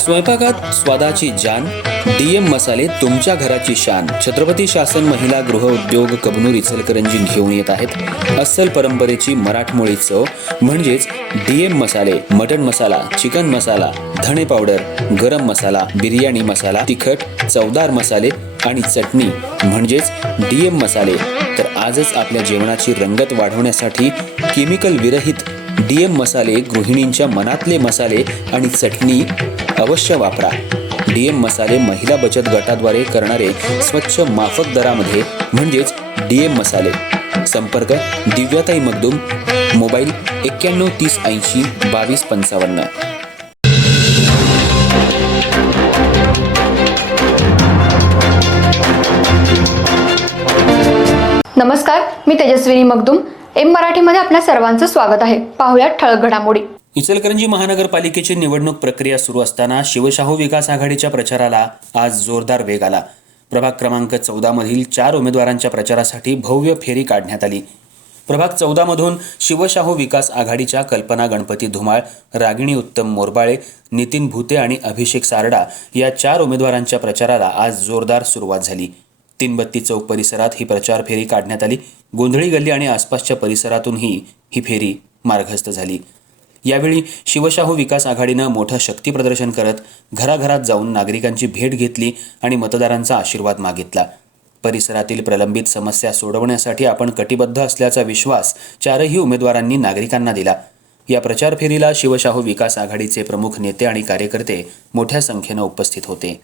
स्वयंपाकात स्वादाची जान, डीएम मसाले तुमच्या घराची शान. छत्रपती शासन महिला गृह उद्योग कबनूर इचलकरंजी घेऊन येत आहेत अस्सल परंपरेची मराठमोळी चव म्हणजेच डीएम मसाले. मटन मसाला, चिकन मसाला, धणे पावडर, गरम मसाला, बिर्याणी मसाला, तिखट चवदार मसाले आणि चटणी म्हणजेच डीएम मसाले. तर आजच आपल्या जेवणाची रंगत वाढवण्यासाठी केमिकल विरहित डीएम मसाले, गृहिणींच्या मनातले मसाले आणि चटणी अवश्य वापरा. डीएम मसाले महिला बचत गटाद्वारे करणारे स्वच्छ माफक दरामध्ये म्हणजेच डीएम मसाले. संपर्क दिव्याताई मगदूम, मोबाईल 91 30 80 22 55. नमस्कार, मी तेजस्विनी मगदूम. एम मराठीमध्ये आपल्या सर्वांचं स्वागत आहे. पाहुयात ठळक घडामोडी. इचलकरंजी महानगरपालिकेची निवडणूक प्रक्रिया सुरू असताना शिवशाहू विकास आघाडीच्या प्रचाराला आज जोरदार वेग आला. प्रभाग क्रमांक 14 मधील 4 उमेदवारांच्या प्रचारासाठी भव्य फेरी काढण्यात आली. प्रभाग 14 मधून शिवशाहू विकास आघाडीच्या कल्पना गणपती धुमाळ, रागिणी उत्तम मोरबाळे, नितीन भुते आणि अभिषेक सारडा या 4 उमेदवारांच्या प्रचाराला आज जोरदार सुरुवात झाली. तीनबत्ती चौक परिसरात ही प्रचार फेरी काढण्यात आली. गोंधळी गल्ली आणि आसपासच्या परिसरातूनही ही फेरी मार्गस्थ झाली. यावेळी शिवशाहू विकास आघाडीनं मोठं शक्ती प्रदर्शन करत घराघरात जाऊन नागरिकांची भेट घेतली आणि मतदारांचा आशीर्वाद मागितला. परिसरातील प्रलंबित समस्या सोडवण्यासाठी आपण कटिबद्ध असल्याचा विश्वास 4ही उमेदवारांनी नागरिकांना दिला. या प्रचार फेरीला शिवशाहू विकास आघाडीचे प्रमुख नेते आणि कार्यकर्ते मोठ्या संख्येनं उपस्थित होते.